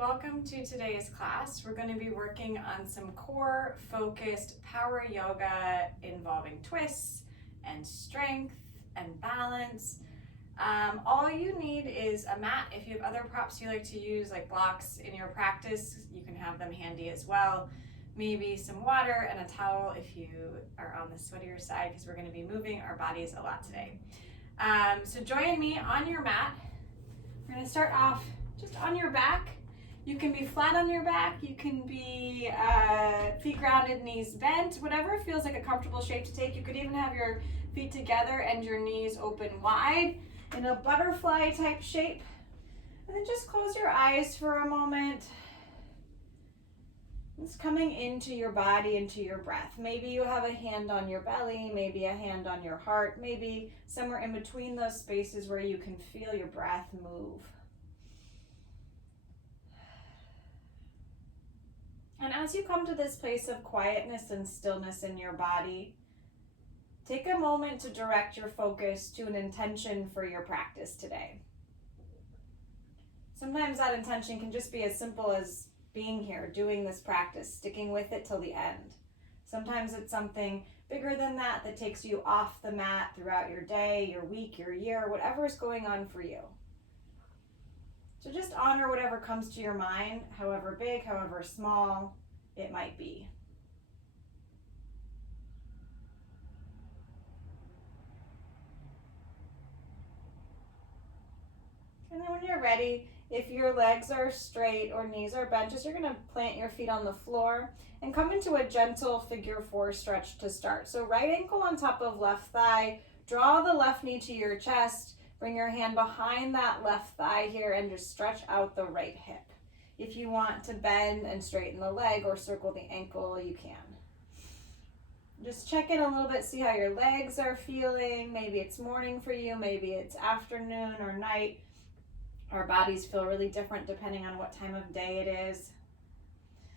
welcome to today's class. We're going to be working on some core focused power yoga involving twists and strength and balance. All you need is a mat. If you have other props you like to use, like blocks in your practice, you can have them handy as well. Maybe some water and a towel if you are on the sweatier side, because we're going to be moving our bodies a lot today. So join me on your mat. We're going to start off just on your back. You can be flat on your back, you can be feet grounded, knees bent, whatever feels like a comfortable shape to take. You could even have your feet together and your knees open wide in a butterfly type shape. And then just close your eyes for a moment. It's coming into your body, into your breath. Maybe you have a hand on your belly, maybe a hand on your heart, maybe somewhere in between those spaces where you can feel your breath move. And as you come to this place of quietness and stillness in your body, take a moment to direct your focus to an intention for your practice today. Sometimes that intention can just be as simple as being here, doing this practice, sticking with it till the end. Sometimes it's something bigger than that that takes you off the mat throughout your day, your week, your year, whatever is going on for you. So just honor whatever comes to your mind, however big, however small it might be. And then when you're ready, if your legs are straight or knees are bent, you're going to plant your feet on the floor and come into a gentle figure four stretch to start. So right ankle on top of left thigh, draw the left knee to your chest, bring your hand behind that left thigh here and just stretch out the right hip. If you want to bend and straighten the leg or circle the ankle, you can. Just check in a little bit, see how your legs are feeling. Maybe it's morning for you, maybe it's afternoon or night. Our bodies feel really different depending on what time of day it is.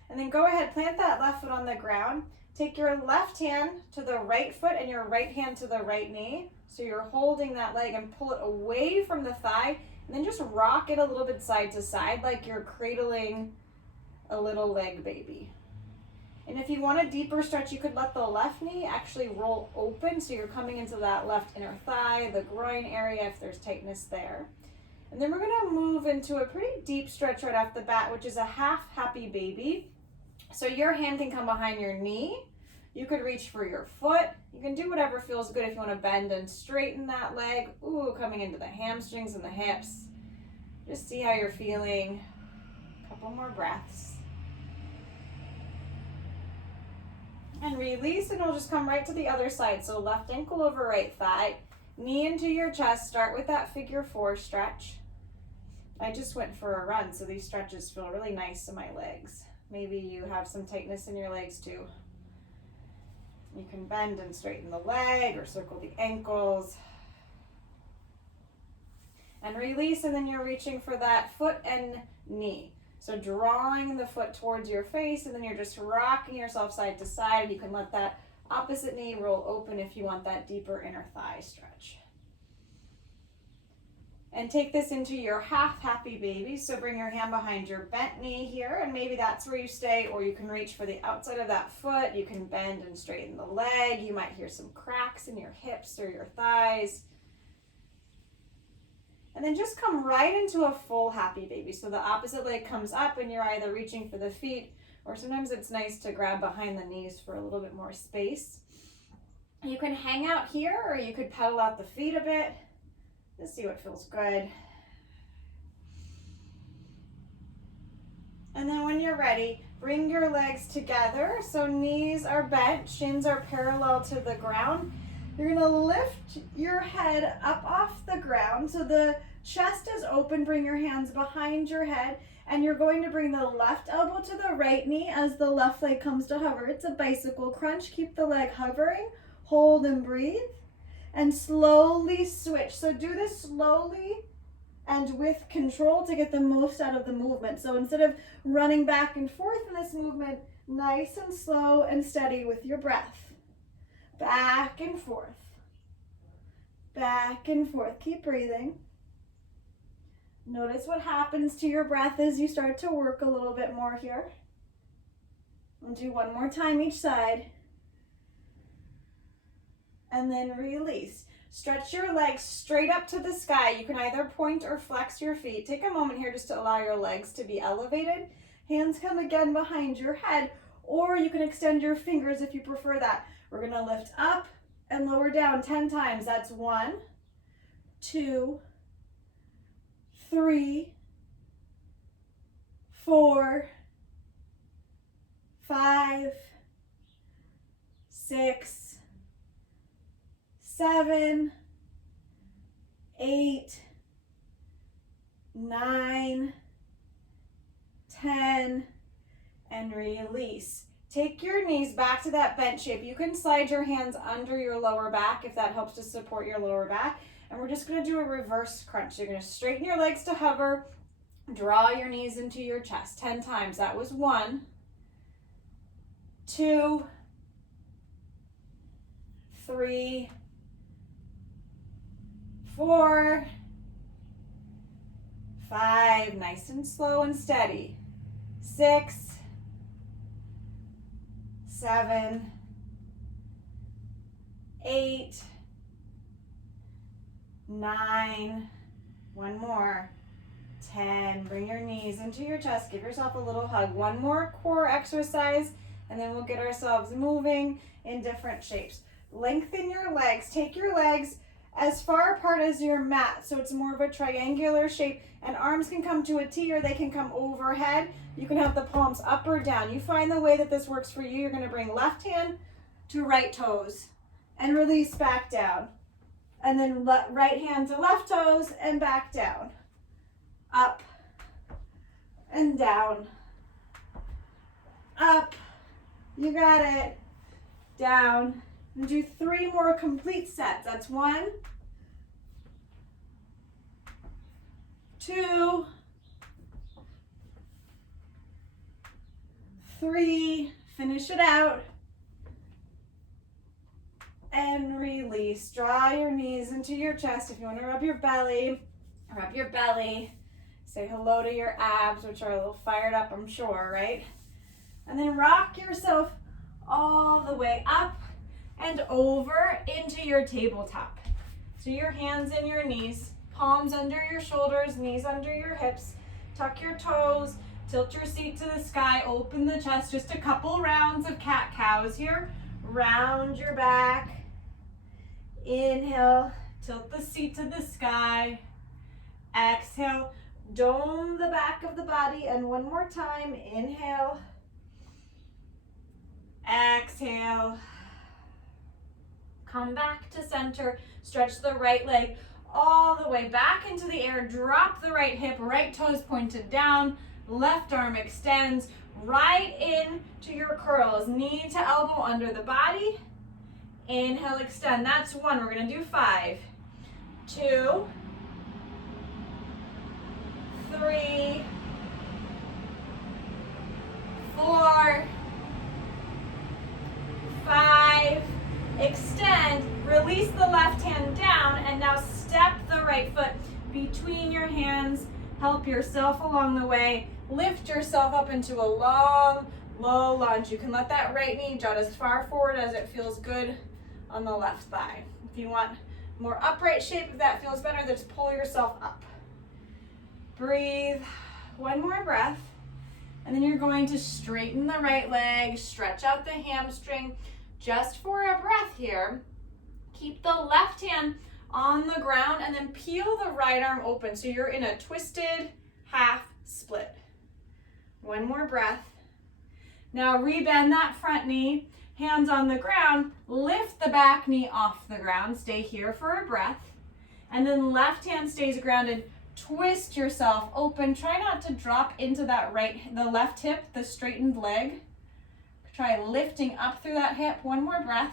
And then go ahead, plant that left foot on the ground. Take your left hand to the right foot and your right hand to the right knee. So you're holding that leg and pull it away from the thigh, and then just rock it a little bit side to side like you're cradling a little leg baby. And if you want a deeper stretch, you could let the left knee actually roll open, so you're coming into that left inner thigh, the groin area if there's tightness there. And then we're gonna move into a pretty deep stretch right off the bat, which is a half happy baby. So your hand can come behind your knee. You could reach for your foot. You can do whatever feels good if you want to bend and straighten that leg. Ooh, coming into the hamstrings and the hips. Just see how you're feeling. A couple more breaths. And release, and we'll just come right to the other side. So left ankle over right thigh, knee into your chest. Start with that figure four stretch. I just went for a run, so these stretches feel really nice to my legs. Maybe you have some tightness in your legs too. You can bend and straighten the leg or circle the ankles. And release, and then you're reaching for that foot and knee. So drawing the foot towards your face, and then you're just rocking yourself side to side. You can let that opposite knee roll open if you want that deeper inner thigh stretch. And take this into your half happy baby. So bring your hand behind your bent knee here, and maybe that's where you stay, or you can reach for the outside of that foot. You can bend and straighten the leg. You might hear some cracks in your hips or your thighs. And then just come right into a full happy baby. So the opposite leg comes up and you're either reaching for the feet, or sometimes it's nice to grab behind the knees for a little bit more space. You can hang out here, or you could pedal out the feet a bit. Just see what feels good. And then when you're ready, bring your legs together. So knees are bent, shins are parallel to the ground. You're gonna lift your head up off the ground. So the chest is open, bring your hands behind your head, and you're going to bring the left elbow to the right knee as the left leg comes to hover. It's a bicycle crunch. Keep the leg hovering, hold and breathe. And slowly switch. So do this slowly and with control to get the most out of the movement. So instead of running back and forth in this movement, nice and slow and steady with your breath. Back and forth. Back and forth. Keep breathing. Notice what happens to your breath as you start to work a little bit more here. We'll do one more time each side. And then release. Stretch your legs straight up to the sky. You can either point or flex your feet. Take a moment here just to allow your legs to be elevated. Hands come again behind your head, or you can extend your fingers if you prefer that. We're gonna lift up and lower down 10 times. That's 1, 2, 3, 4, 5, 6, 7, 8, 9, 10, and release. Take your knees back to that bench shape. You can slide your hands under your lower back if that helps to support your lower back. And we're just gonna do a reverse crunch. You're gonna straighten your legs to hover, draw your knees into your chest 10 times. That was 1, 2, 3, 4, 5, nice and slow and steady. 6, 7, 8, 9, one more, 10. Bring your knees into your chest. Give yourself a little hug. One more core exercise, and then we'll get ourselves moving in different shapes. Lengthen your legs. Take your legs as far apart as your mat, so it's more of a triangular shape, and arms can come to a T or they can come overhead. You can have the palms up or down. You find the way that this works for you. You're going to bring left hand to right toes and release back down. And then right hand to left toes and back down. Up and down. Up. You got it. Down. And do 3 more complete sets. That's 1, 2, 3. Finish it out. And release. Draw your knees into your chest. If you want to rub your belly. Say hello to your abs, which are a little fired up, I'm sure, right? And then rock yourself all the way up and over into your tabletop. So your hands and your knees, palms under your shoulders, knees under your hips. Tuck your toes, tilt your seat to the sky, open the chest. Just a couple rounds of cat-cows here. Round your back. Inhale, tilt the seat to the sky. Exhale, dome the back of the body. And one more time, inhale. Exhale. Come back to center. Stretch the right leg all the way back into the air. Drop the right hip, right toes pointed down. Left arm extends right in to your curls. Knee to elbow under the body. Inhale, extend. That's 1. We're going to do 5, 2, 3, 4, 5. Extend. Release the left hand down, and now step the right foot between your hands. Help yourself along the way. Lift yourself up into a long, low lunge. You can let that right knee jut as far forward as it feels good on the left thigh. If you want more upright shape, if that feels better, then just pull yourself up. Breathe. One more breath. And then you're going to straighten the right leg, stretch out the hamstring. Just for a breath here. Keep the left hand on the ground and then peel the right arm open. So you're in a twisted half split. One more breath. Now rebend that front knee, hands on the ground, lift the back knee off the ground, stay here for a breath, and then left hand stays grounded, twist yourself open, try not to drop into that the left hip, the straightened leg. Try lifting up through that hip, one more breath,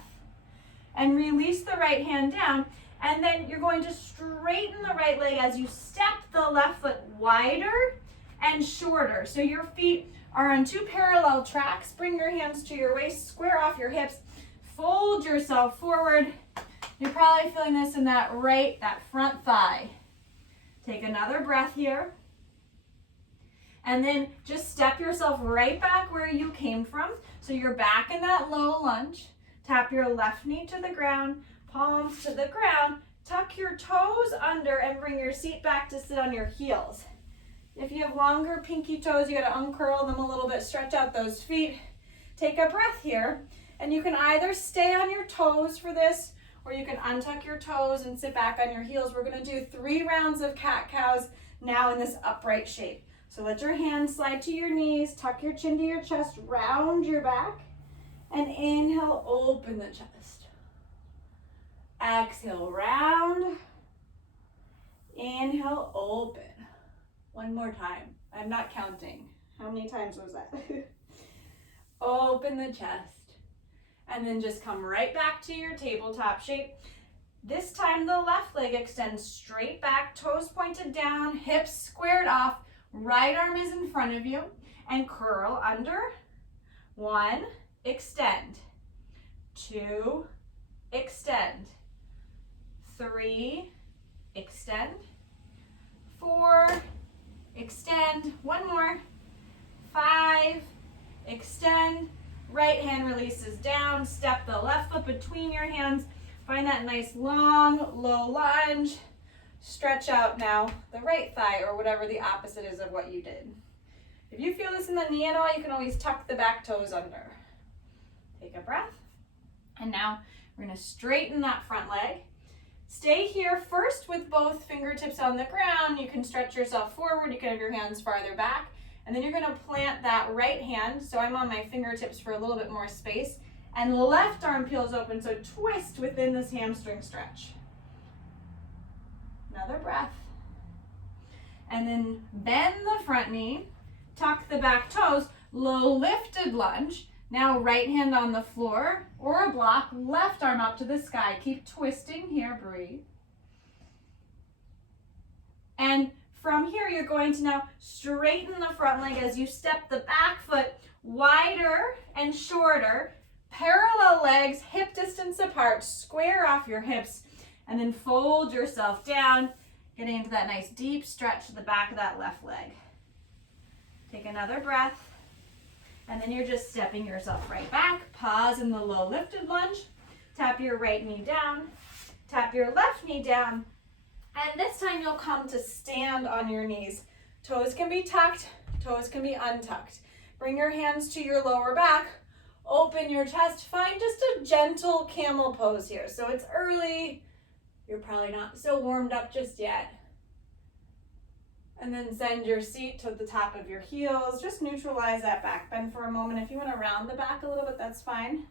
and release the right hand down, and then you're going to straighten the right leg as you step the left foot wider and shorter. So your feet are on 2 parallel tracks. Bring your hands to your waist, square off your hips, fold yourself forward. You're probably feeling this in that front thigh. Take another breath here. And then just step yourself right back where you came from. So you're back in that low lunge. Tap your left knee to the ground, palms to the ground. Tuck your toes under and bring your seat back to sit on your heels. If you have longer pinky toes, you gotta uncurl them a little bit, stretch out those feet. Take a breath here, and you can either stay on your toes for this, or you can untuck your toes and sit back on your heels. We're gonna do 3 rounds of cat-cows now in this upright shape. So let your hands slide to your knees, tuck your chin to your chest, round your back, and inhale, open the chest. Exhale, round. Inhale, open. One more time. I'm not counting. How many times was that? Open the chest. And then just come right back to your tabletop shape. This time the left leg extends straight back, toes pointed down, hips squared off, right arm is in front of you, and curl under. 1, extend. 2, extend. 3, extend. 4, extend. 1 more. 5, extend. Right hand releases down. Step the left foot between your hands. Find that nice long, low lunge. Stretch out now the right thigh or whatever the opposite is of what you did. If you feel this in the knee at all, you can always tuck the back toes under. Take a breath. And now we're going to straighten that front leg. Stay here first with both fingertips on the ground. You can stretch yourself forward. You can have your hands farther back. And then you're going to plant that right hand. So I'm on my fingertips for a little bit more space. And left arm peels open. So twist within this hamstring stretch. Another breath. And then bend the front knee. Tuck the back toes. Low lifted lunge. Now right hand on the floor or a block, left arm up to the sky. Keep twisting here, breathe. And from here, you're going to now straighten the front leg as you step the back foot wider and shorter. Parallel legs, hip distance apart, square off your hips, and then fold yourself down, getting into that nice deep stretch to the back of that left leg. Take another breath. And then you're just stepping yourself right back. Pause in the low lifted lunge. Tap your right knee down. Tap your left knee down. And this time you'll come to stand on your knees. Toes can be tucked. Toes can be untucked. Bring your hands to your lower back. Open your chest. Find just a gentle camel pose here. So it's early. You're probably not so warmed up just yet. And then send your seat to the top of your heels. Just neutralize that back bend for a moment. If you want to round the back a little bit, that's fine.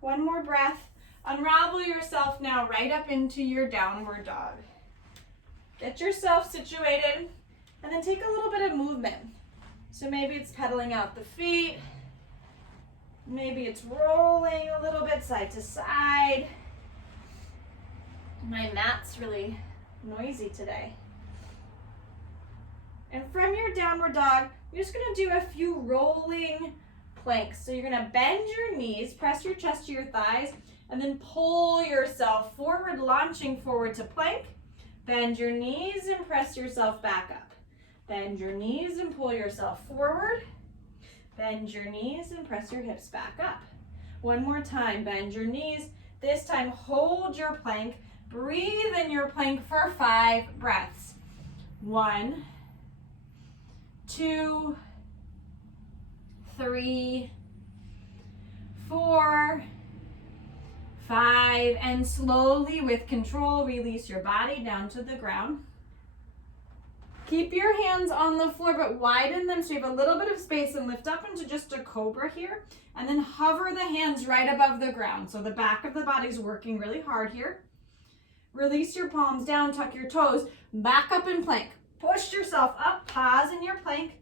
1 more breath. Unravel yourself now right up into your downward dog. Get yourself situated and then take a little bit of movement. So maybe it's pedaling out the feet. Maybe it's rolling a little bit side to side. My mat's really noisy today. And from your downward dog, you're just gonna do a few rolling planks. So you're gonna bend your knees, press your chest to your thighs, and then pull yourself forward, launching forward to plank. Bend your knees and press yourself back up. Bend your knees and pull yourself forward. Bend your knees and press your hips back up. 1 more time, bend your knees. This time, hold your plank. Breathe in your plank for 5 breaths. 1, 2, 3, 4, 5, and slowly with control, release your body down to the ground. Keep your hands on the floor, but widen them so you have a little bit of space and lift up into just a cobra here. And then hover the hands right above the ground. So the back of the body's working really hard here. Release your palms down, tuck your toes, back up in plank. Push yourself up, pause in your plank.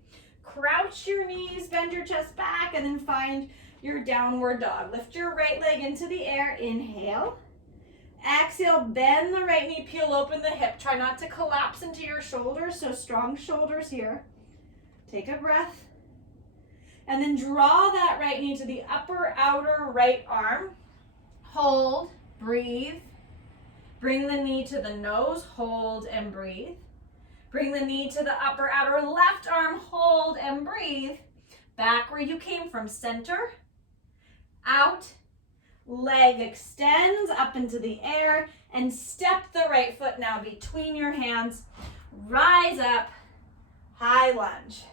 Crouch your knees, bend your chest back, and then find your downward dog. Lift your right leg into the air, inhale. Exhale, bend the right knee, peel open the hip. Try not to collapse into your shoulders, so strong shoulders here. Take a breath. And then draw that right knee to the upper outer right arm. Hold, breathe. Bring the knee to the nose, hold and breathe. Bring the knee to the upper outer left arm, hold and breathe. Back where you came from, center, out, leg extends up into the air, and step the right foot now between your hands. Rise up, high lunge.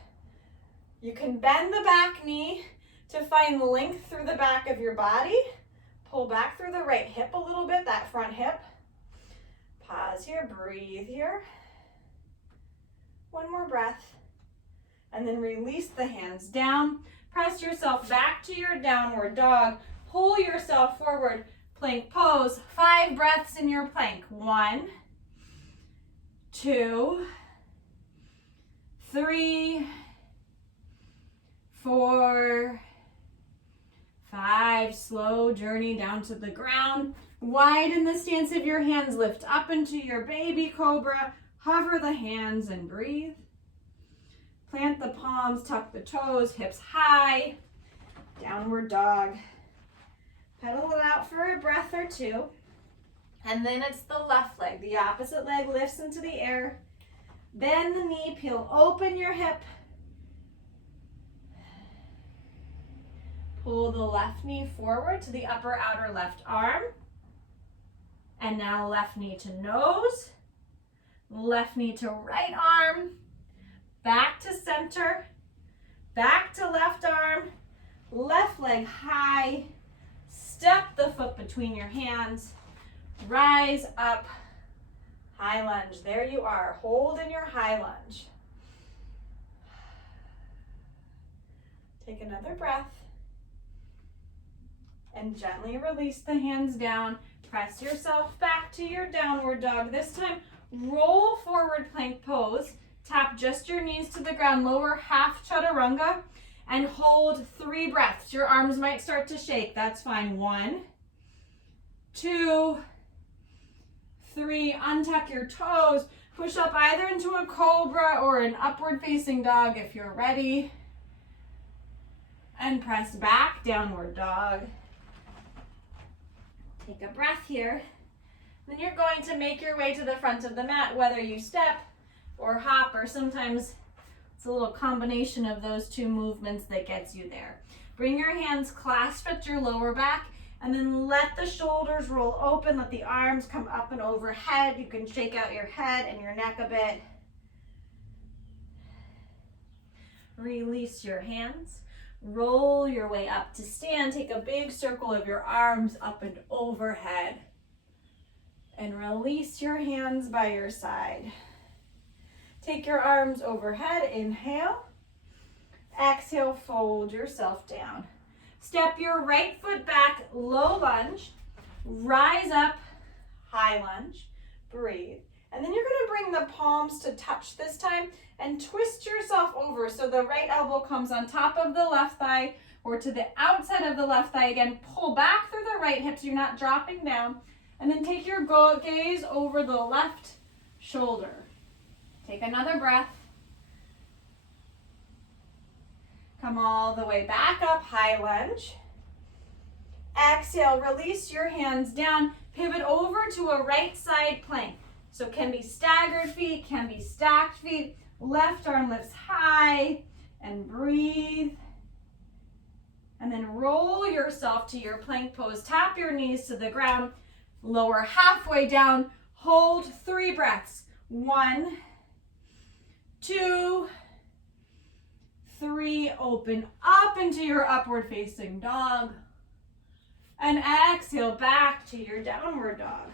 You can bend the back knee to find length through the back of your body. Pull back through the right hip a little bit, that front hip. Pause here, breathe here. One more breath. And then release the hands down. Press yourself back to your downward dog. Pull yourself forward, plank pose. 5 breaths in your plank. 1, 2, 3, 4, 5. Slow journey down to the ground. Widen the stance of your hands. Lift up into your baby cobra. Hover the hands and breathe. Plant the palms, tuck the toes, hips high. Downward dog. Pedal it out for a breath or two. And then it's the left leg. The opposite leg lifts into the air. Bend the knee, peel open your hip. Pull the left knee forward to the upper outer left arm. And now left knee to nose. Left knee to right arm. Back to center. Back to left arm. Left leg high. Step the foot between your hands. Rise up. High lunge. There you are. Hold in your high lunge. Take another breath. And gently release the hands down. Press yourself back to your downward dog. This time, roll forward plank pose. Tap just your knees to the ground. Lower half chaturanga. And hold 3 breaths. Your arms might start to shake. That's fine. 1, 2, 3. Untuck your toes. Push up either into a cobra or an upward facing dog if you're ready. And press back, downward dog. Take a breath here. Then you're going to make your way to the front of the mat, whether you step or hop, or sometimes it's a little combination of those 2 movements that gets you there. Bring your hands clasped at your lower back, and then let the shoulders roll open. Let the arms come up and overhead. You can shake out your head and your neck a bit. Release your hands. Roll your way up to stand. Take a big circle of your arms up and overhead. And release your hands by your side. Take your arms overhead. Inhale. Exhale, fold yourself down. Step your right foot back, low lunge. Rise up, high lunge. Breathe. And then you're going to bring the palms to touch this time and twist yourself over so the right elbow comes on top of the left thigh or to the outside of the left thigh. Again, pull back through the right hip so you're not dropping down. And then take your gaze over the left shoulder. Take another breath. Come all the way back up, high lunge. Exhale, release your hands down. Pivot over to a right side plank. So it can be staggered feet, can be stacked feet. Left arm lifts high and breathe. And then roll yourself to your plank pose. Tap your knees to the ground. Lower halfway down. Hold 3 breaths. 1, 2, 3. Open up into your upward facing dog. And exhale back to your downward dog.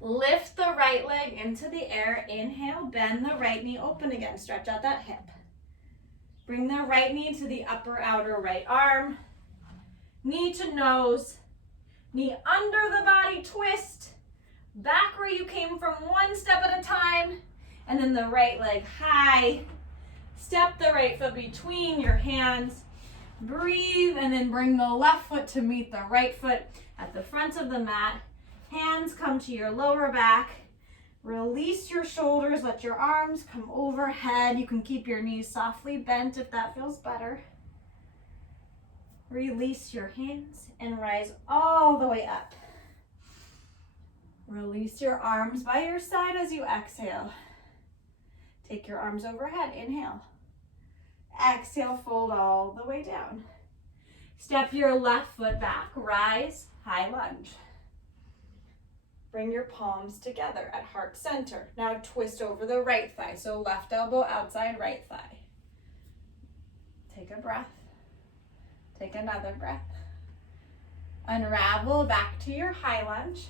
Lift the right leg into the air. Inhale, bend the right knee open again. Stretch out that hip. Bring the right knee to the upper outer right arm. Knee to nose. Knee under the body, twist. Back where you came from, 1 step at a time. And then the right leg high. Step the right foot between your hands. Breathe and then bring the left foot to meet the right foot at the front of the mat. Hands come to your lower back. Release your shoulders. Let your arms come overhead. You can keep your knees softly bent if that feels better. Release your hands and rise all the way up. Release your arms by your side as you exhale. Take your arms overhead, inhale. Exhale, fold all the way down. Step your left foot back, rise, high lunge. Bring your palms together at heart center. Now twist over the right thigh, so left elbow outside right thigh. Take a breath. Take another breath. Unravel back to your high lunge.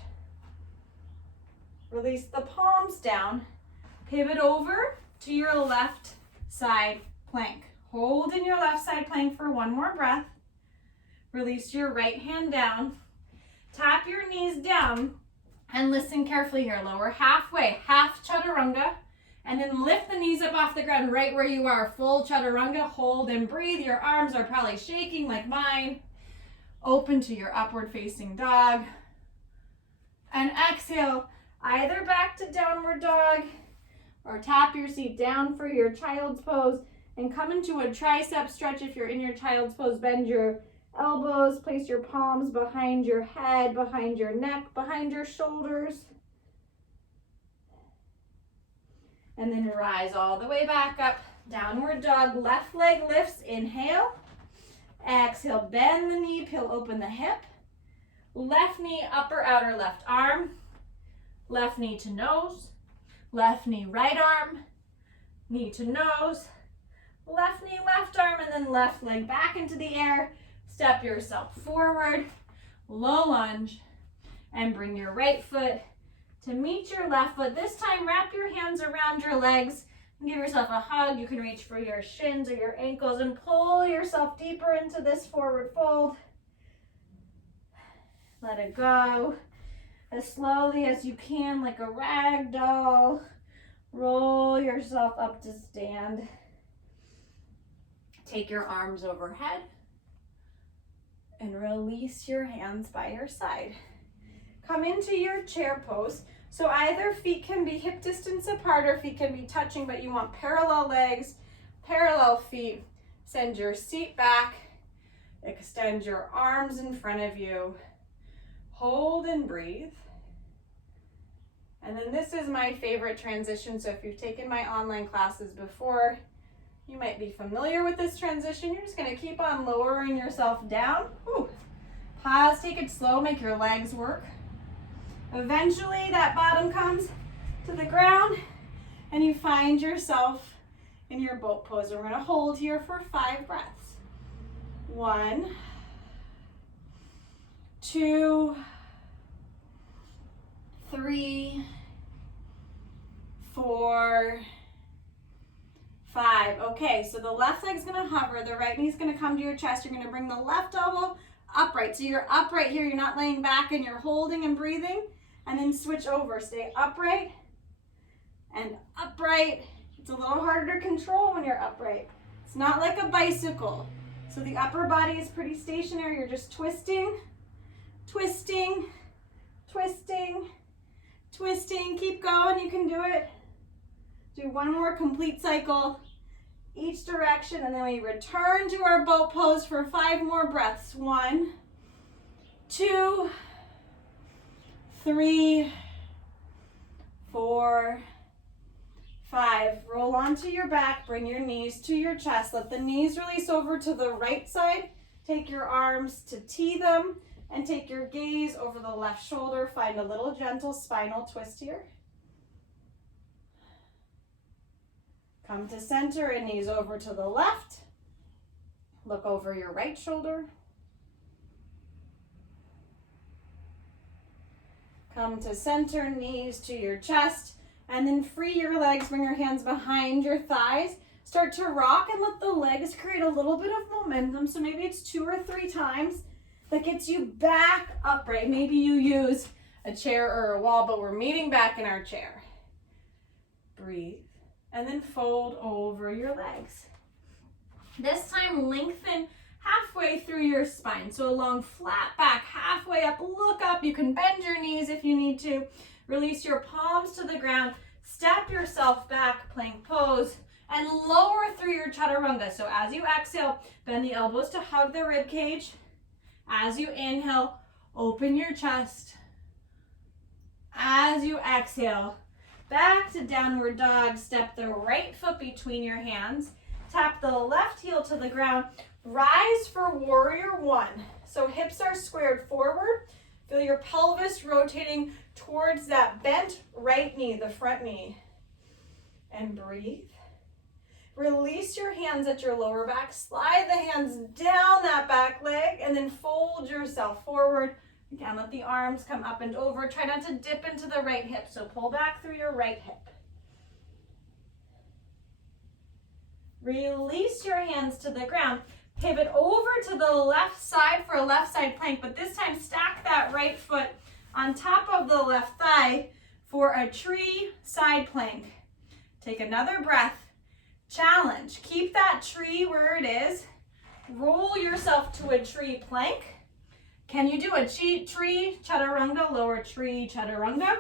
Release the palms down. Pivot over to your left side plank. Hold in your left side plank for one more breath. Release your right hand down. Tap your knees down and listen carefully here. Lower halfway, half chaturanga, and then lift the knees up off the ground right where you are. Full chaturanga, hold and breathe. Your arms are probably shaking like mine. Open to your upward facing dog. And exhale, either back to downward dog or tap your seat down for your child's pose and come into a tricep stretch. If you're in your child's pose, bend your elbows, place your palms behind your head, behind your neck, behind your shoulders. And then rise all the way back up. Downward dog, left leg lifts, inhale. Exhale, bend the knee, peel open the hip. Left knee, upper outer left arm. Left knee to nose. Left knee, right arm. Knee to nose. Left knee, left arm, and then left leg back into the air. Step yourself forward, low lunge, and bring your right foot to meet your left foot. This time, wrap your hands around your legs and give yourself a hug. You can reach for your shins or your ankles and pull yourself deeper into this forward fold. Let it go as slowly as you can, like a rag doll. Roll yourself up to stand. Take your arms overhead and release your hands by your side. Come into your chair pose. So either feet can be hip distance apart or feet can be touching, but you want parallel legs, parallel feet. Send your seat back. Extend your arms in front of you. Hold and breathe. And then this is my favorite transition. So if you've taken my online classes before, you might be familiar with this transition. You're just gonna keep on lowering yourself down. Ooh. Pause, take it slow, make your legs work. Eventually that bottom comes to the ground and you find yourself in your boat pose. We're gonna hold here for 5 breaths. 1, 2, 3, 4, 5. Okay, so the left leg's gonna hover, the right knee's gonna come to your chest. You're gonna bring the left elbow upright. So you're upright here, you're not laying back and you're holding and breathing. And then switch over, stay upright and upright. It's a little harder to control when you're upright. It's not like a bicycle. So the upper body is pretty stationary. You're just twisting, twisting, twisting, twisting. Keep going, you can do it. Do one more complete cycle each direction, and then we return to our boat pose for 5 more breaths. 1, 2, 3, 4, 5. Roll onto your back, bring your knees to your chest. Let the knees release over to the right side. Take your arms to tee them and take your gaze over the left shoulder. Find a little gentle spinal twist here. Come to center and knees over to the left. Look over your right shoulder. Come to center, knees to your chest, and then free your legs. Bring your hands behind your thighs. Start to rock and let the legs create a little bit of momentum. So maybe it's 2 or 3 times that gets you back upright. Maybe you use a chair or a wall, but we're meeting back in our chair. Breathe, and then fold over your legs. This time, lengthen halfway through your spine. So a long flat back, halfway up, look up. You can bend your knees if you need to. Release your palms to the ground. Step yourself back, plank pose, and lower through your chaturanga. So as you exhale, bend the elbows to hug the rib cage. As you inhale, open your chest. As you exhale, back to downward dog. Step the right foot between your hands. Tap the left heel to the ground. Rise for warrior one. So hips are squared forward. Feel your pelvis rotating towards that bent right knee, the front knee. And breathe. Release your hands at your lower back. Slide the hands down that back leg and then fold yourself forward. Again, let the arms come up and over. Try not to dip into the right hip, so pull back through your right hip. Release your hands to the ground. Pivot over to the left side for a left side plank, but this time stack that right foot on top of the left thigh for a tree side plank. Take another breath. Challenge. Keep that tree where it is. Roll yourself to a tree plank. Can you do a tree chaturanga, lower tree chaturanga?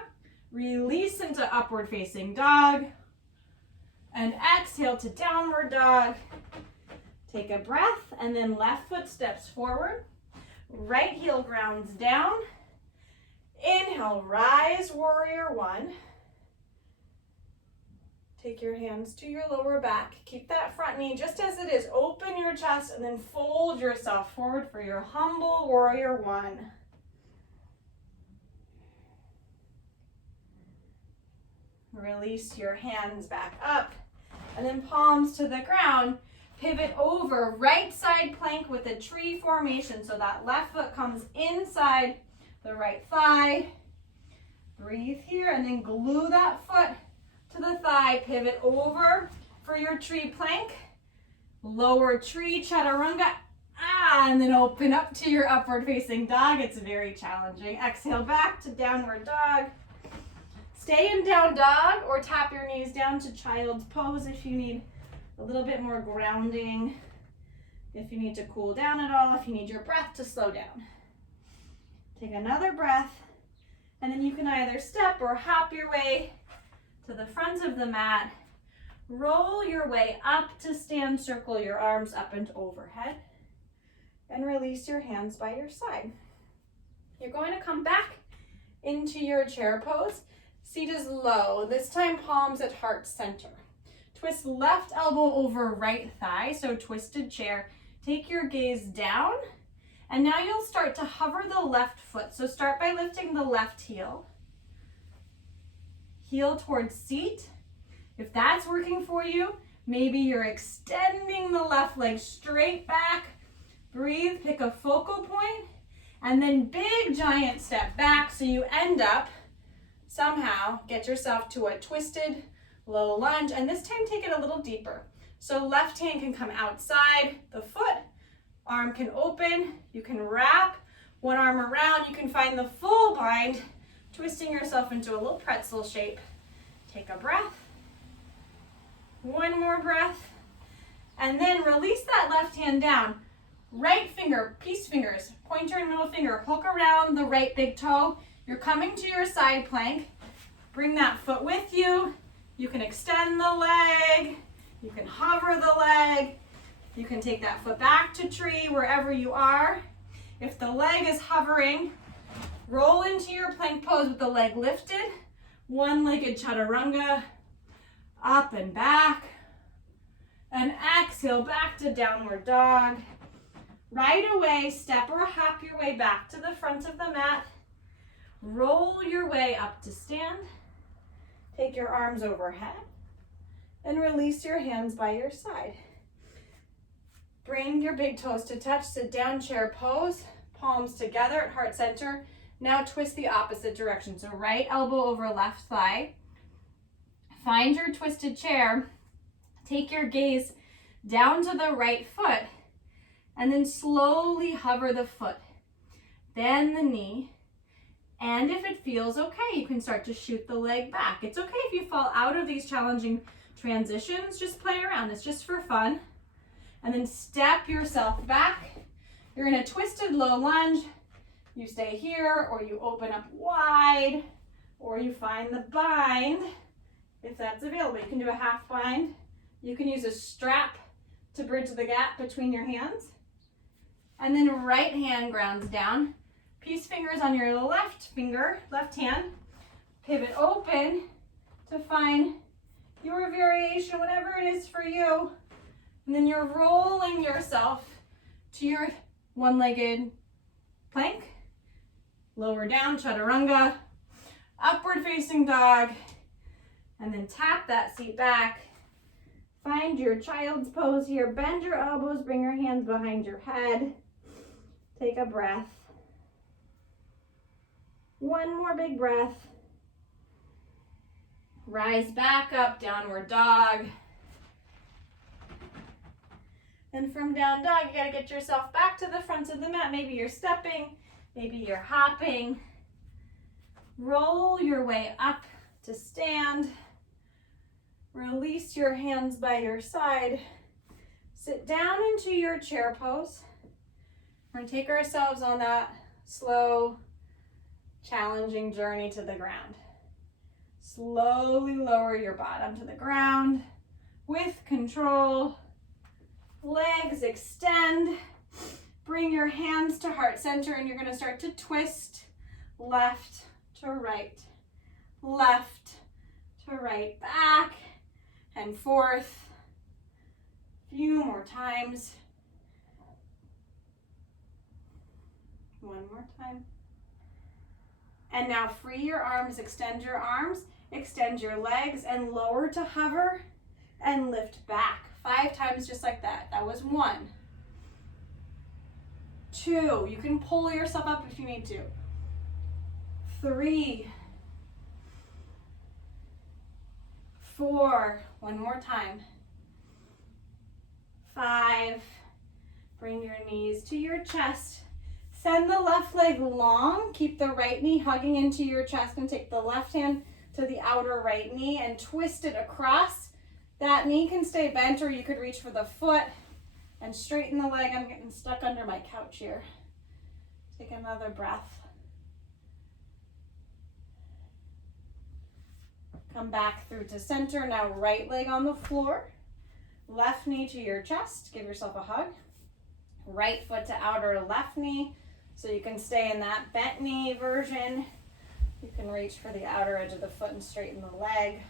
Release into upward facing dog. And exhale to downward dog. Take a breath and then left foot steps forward. Right heel grounds down. Inhale, rise, warrior one. Take your hands to your lower back. Keep that front knee just as it is. Open your chest and then fold yourself forward for your humble warrior one. Release your hands back up and then palms to the ground. Pivot over, right side plank with a tree formation so that left foot comes inside the right thigh. Breathe here and then glue that foot to the thigh. Pivot over for your tree plank. Lower tree chaturanga. And then open up to your upward facing dog. It's very challenging. Exhale back to downward dog. Stay in down dog or tap your knees down to child's pose if you need a little bit more grounding, if you need to cool down at all, if you need your breath to slow down. Take another breath, and then you can either step or hop your way to the front of the mat. Roll your way up to stand, circle your arms up and overhead, and release your hands by your side. You're going to come back into your chair pose. Seat is low, this time palms at heart center. Twist left elbow over right thigh, so twisted chair. Take your gaze down, and now you'll start to hover the left foot. So start by lifting the left heel. Heel towards seat. If that's working for you, maybe you're extending the left leg straight back. Breathe, pick a focal point, and then big giant step back so you end up somehow, get yourself to a twisted low lunge, and this time take it a little deeper. So left hand can come outside the foot, arm can open, you can wrap one arm around, you can find the full bind, twisting yourself into a little pretzel shape. Take a breath, one more breath, and then release that left hand down. Right finger, peace fingers, pointer and middle finger, hook around the right big toe. You're coming to your side plank. Bring that foot with you. You can extend the leg, you can hover the leg, you can take that foot back to tree wherever you are. If the leg is hovering, roll into your plank pose with the leg lifted, one-legged chaturanga, up and back, and exhale back to downward dog. Right away, step or hop your way back to the front of the mat, roll your way up to stand. Take your arms overhead and release your hands by your side. Bring your big toes to touch, sit down, chair pose, palms together at heart center. Now twist the opposite direction. So right elbow over left thigh. Find your twisted chair. Take your gaze down to the right foot and then slowly hover the foot. Bend the knee. And if it feels okay, you can start to shoot the leg back. It's okay if you fall out of these challenging transitions, just play around, it's just for fun. And then step yourself back. You're in a twisted low lunge. You stay here, or you open up wide, or you find the bind, if that's available. You can do a half bind. You can use a strap to bridge the gap between your hands. And then right hand grounds down. Peace fingers on your left hand. Pivot open to find your variation, whatever it is for you. And then you're rolling yourself to your one-legged plank, lower down, chaturanga, upward facing dog, and then tap that seat back. Find your child's pose here. Bend your elbows, bring your hands behind your head. Take a breath. One more big breath. Rise back up, downward dog. And from down dog, you gotta get yourself back to the front of the mat. Maybe you're stepping, maybe you're hopping. Roll your way up to stand. Release your hands by your side. Sit down into your chair pose. We're gonna take ourselves on that slow, challenging journey to the ground. Slowly lower your bottom to the ground with control. Legs extend. Bring your hands to heart center and you're gonna start to twist left to right, left to right, back and forth. Few more times. One more time. And now free your arms, extend your arms, extend your legs and lower to hover and lift back. 5 times just like that. That was 1. 2, you can pull yourself up if you need to. 3, 4, one more time. 5, bring your knees to your chest. Send the left leg long, keep the right knee hugging into your chest and take the left hand to the outer right knee and twist it across. That knee can stay bent or you could reach for the foot and straighten the leg. I'm getting stuck under my couch here. Take another breath. Come back through to center. Now right leg on the floor. Left knee to your chest. Give yourself a hug. Right foot to outer left knee. So you can stay in that bent knee version. You can reach for the outer edge of the foot and straighten the leg.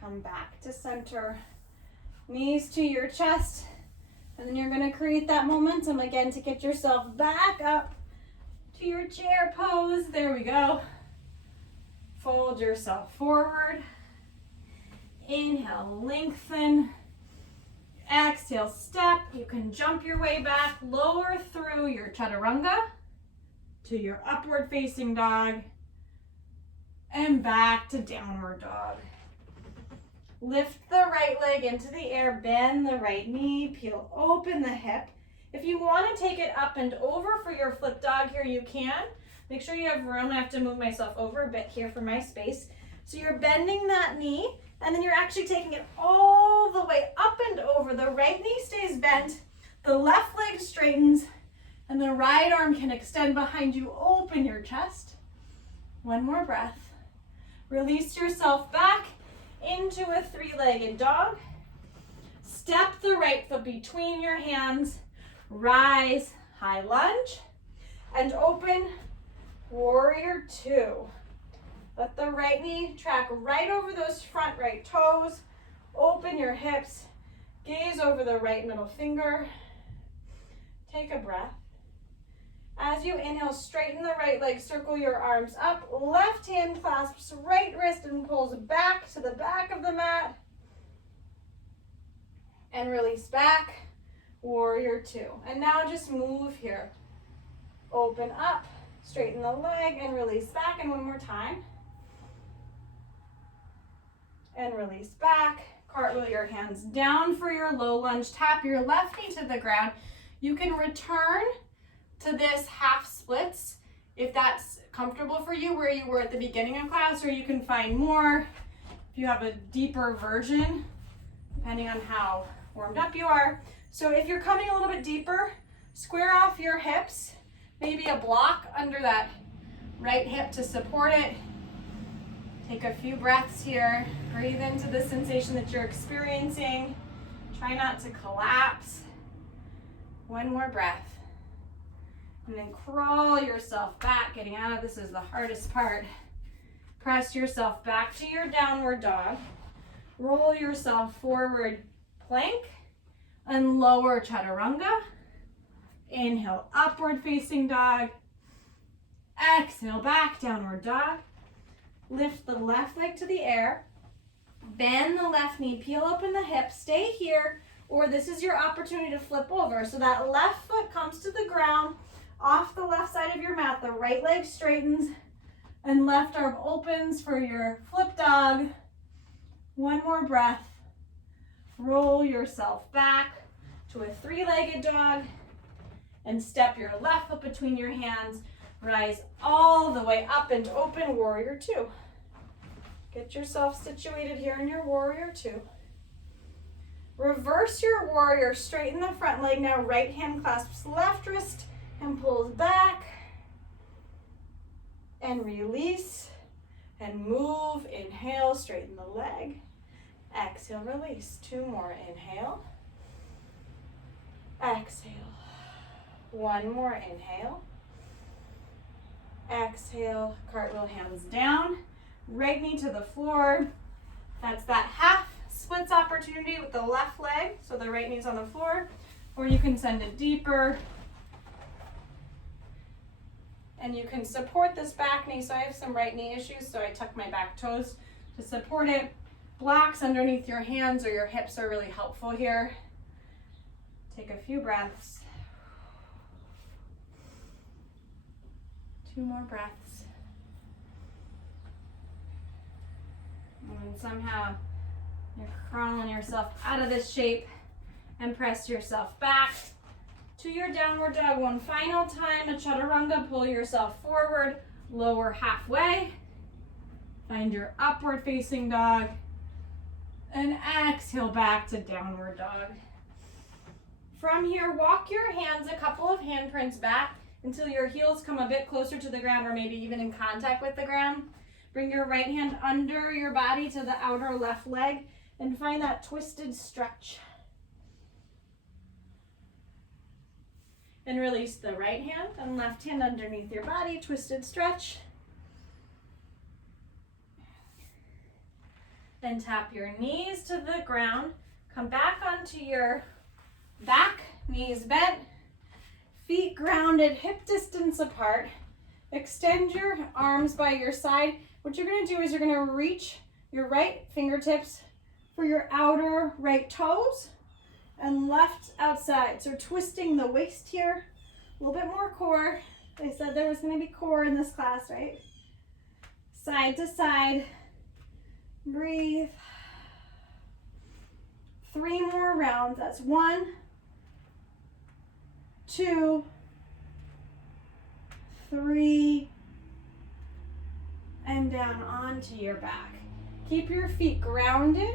Come back to center. Knees to your chest. And then you're going to create that momentum again to get yourself back up to your chair pose. There we go. Fold yourself forward. Inhale, lengthen. Exhale, step. You can jump your way back, lower through your chaturanga to your upward facing dog and back to downward dog. Lift the right leg into the air, bend the right knee, peel open the hip. If you want to take it up and over for your flip dog here, you can. Make sure you have room. I have to move myself over a bit here for my space. So you're bending that knee, and then you're actually taking it all the way up and over. The right knee stays bent, the left leg straightens, and the right arm can extend behind you. Open your chest. One more breath. Release yourself back into a 3-legged dog. Step the right foot between your hands. Rise, high lunge, and open warrior 2. Let the right knee track right over those front right toes. Open your hips. Gaze over the right middle finger. Take a breath. As you inhale, straighten the right leg, circle your arms up. Left hand clasps right wrist and pulls back to the back of the mat. And release back, warrior 2. And now just move here. Open up, straighten the leg and release back. And one more time. And release back. Cartwheel your hands down for your low lunge. Tap your left knee to the ground. You can return to this half splits if that's comfortable for you, where you were at the beginning of class, or you can find more if you have a deeper version, depending on how warmed up you are. So if you're coming a little bit deeper, square off your hips, maybe a block under that right hip to support it. Take a few breaths here. Breathe into the sensation that you're experiencing. Try not to collapse. One more breath. And then crawl yourself back, getting out of this is the hardest part. Press yourself back to your downward dog. Roll yourself forward, plank, and lower chaturanga. Inhale, upward facing dog. Exhale, back, downward dog. Lift the left leg to the air. Bend the left knee, peel open the hip, stay here, or this is your opportunity to flip over. So that left foot comes to the ground, off the left side of your mat, the right leg straightens, and left arm opens for your flip dog. One more breath. Roll yourself back to a three-legged dog, and step your left foot between your hands. Rise all the way up and open warrior two. Get yourself situated here in your warrior two. Reverse your warrior, straighten the front leg. Now right hand clasps left wrist and pulls back. And release and move. Inhale, straighten the leg. Exhale, release. Two more. Inhale. Exhale. One more. Inhale. Exhale, cartwheel, hands down. Right knee to the floor. That's that half splits opportunity with the left leg. So the right knee's on the floor. Or you can send it deeper. And you can support this back knee. So I have some right knee issues, so I tuck my back toes to support it. Blocks underneath your hands or your hips are really helpful here. Take a few breaths. Two more breaths. And somehow you're crawling yourself out of this shape and press yourself back to your downward dog. One final time, a chaturanga. Pull yourself forward, lower halfway. Find your upward facing dog. And exhale back to downward dog. From here, walk your hands a couple of handprints back until your heels come a bit closer to the ground or maybe even in contact with the ground. Bring your right hand under your body to the outer left leg and find that twisted stretch. And release the right hand and left hand underneath your body, twisted stretch. Then tap your knees to the ground. Come back onto your back, knees bent. Feet grounded, hip distance apart. Extend your arms by your side. What you're going to do is you're going to reach your right fingertips for your outer right toes and left outside. So twisting the waist here. A little bit more core. I said there was going to be core in this class, right? Side to side. Breathe. 3 more rounds. That's 1, 2, 3, and down onto your back. Keep your feet grounded,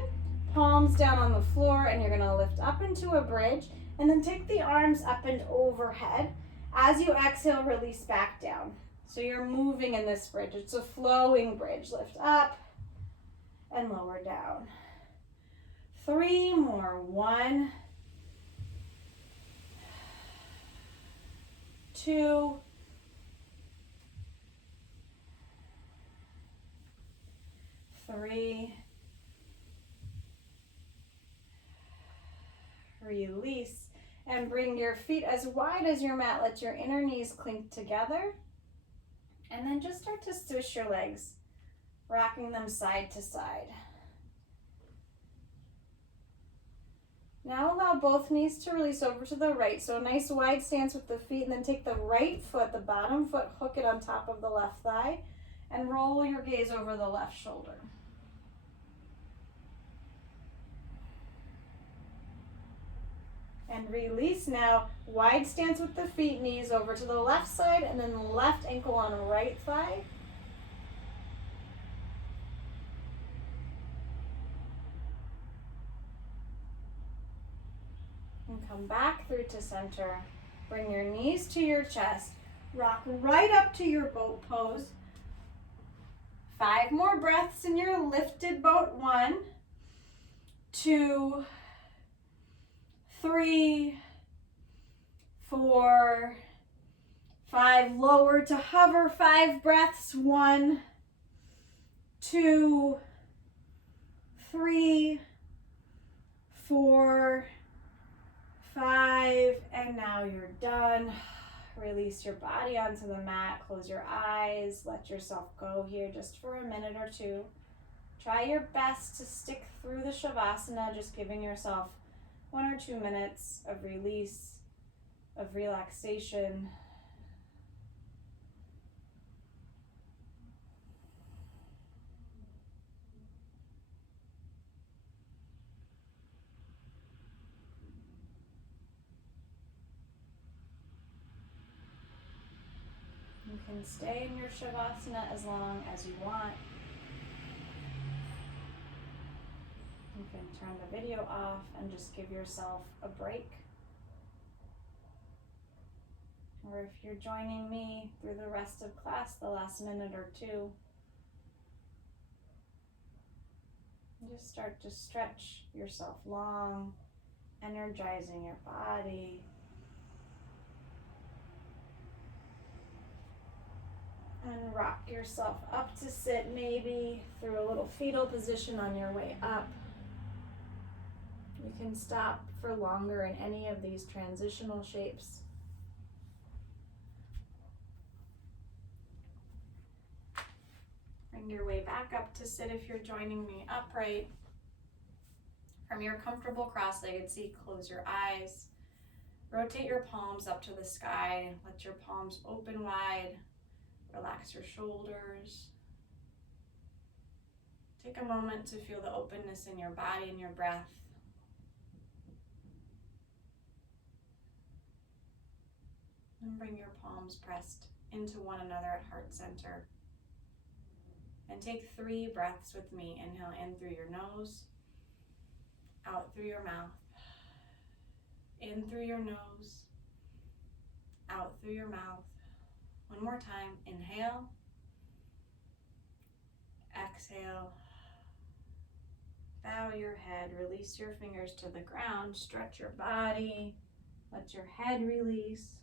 palms down on the floor, and you're gonna lift up into a bridge, and then take the arms up and overhead. As you exhale, release back down. So you're moving in this bridge. It's a flowing bridge. Lift up and lower down. 3 more. 1, 2, 3, release, and bring your feet as wide as your mat. Let your inner knees clink together, and then just start to swish your legs, rocking them side to side. Now allow both knees to release over to the right. So a nice wide stance with the feet, and then take the right foot, the bottom foot, hook it on top of the left thigh, and roll your gaze over the left shoulder. And release now. Wide stance with the feet, knees over to the left side, and then left ankle on right thigh. And come back through to center. Bring your knees to your chest. Rock right up to your boat pose. 5 more breaths in your lifted boat. 1, 2, 3, 4, 5, lower to hover, 5 breaths. 1, 2, 3, 4, 5, and now you're done. Release your body onto the mat, close your eyes, let yourself go here just for a minute or two. Try your best to stick through the Shavasana, just giving yourself 1 or 2 minutes of release, of relaxation. You can stay in your Shavasana as long as you want. You can turn the video off and just give yourself a break. Or if you're joining me through the rest of class, the last minute or two, just start to stretch yourself long, energizing your body. And rock yourself up to sit, maybe through a little fetal position on your way up. You can stop for longer in any of these transitional shapes. Bring your way back up to sit if you're joining me upright. From your comfortable cross-legged seat, close your eyes. Rotate your palms up to the sky. Let your palms open wide. Relax your shoulders. Take a moment to feel the openness in your body and your breath. And bring your palms pressed into one another at heart center. And take 3 breaths with me. Inhale in through your nose, out through your mouth, in through your nose, out through your mouth. One more time. Inhale, exhale, bow your head, release your fingers to the ground, stretch your body, let your head release.